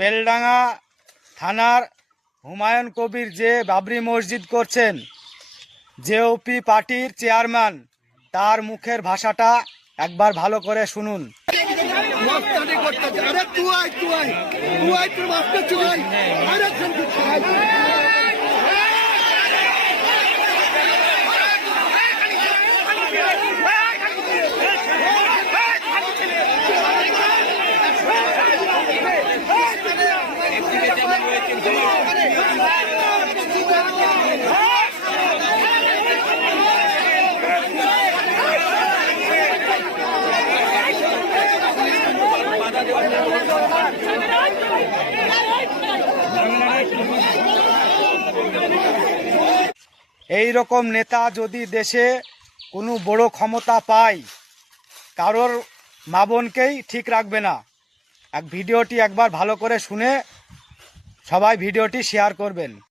বেলডাঙ্গা থানার হুমায়ুন কবির যে বাবরি মসজিদ করছেন, জেওপি পার্টির চেয়ারম্যান, তার মুখের ভাষাটা একবার ভালো করে শুনুন। এই রকম নেতা যদি দেশে কোনো বড় ক্ষমতা পায়, কারোর মা বোনকেই ঠিক রাখবে না। ভিডিওটি একবার ভালো করে শুনে সবাই ভিডিওটি শেয়ার করবেন।